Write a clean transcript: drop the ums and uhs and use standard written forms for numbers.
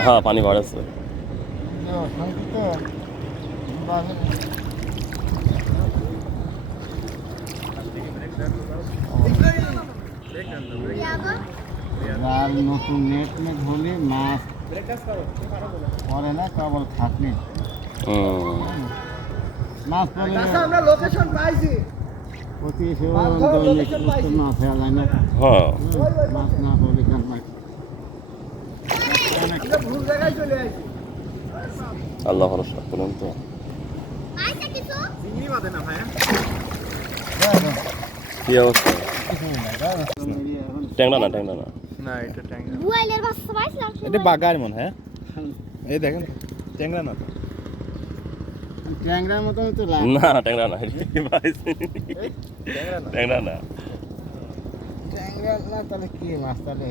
হ্যাঁ পানি বাড়াচ্ছে আর নতুন নেট হলে মাছ পরে না কেবল খাটনি মাছ পরে আমরা লোকেশন পাইছি প্রতি মাছ হওয়া যায় না হ্যাঁ মাছ না হলে কেন ভুল জায়গায় চলে আসি আল্লাহ ভরসা বলুন তো কি অবস্থা ট্যাংরা না না এটা ট্যাংরা বুয়াইলের বাচ্চা পাইছিলাম এটা বাগার মনে হ্যাঁ এই দেখেন ট্যাংরা না ট্যাংরার মতো তো লাগে না ট্যাংরা না ট্যাংরা না ট্যাংরা না তাহলে কি মাছ তাহলে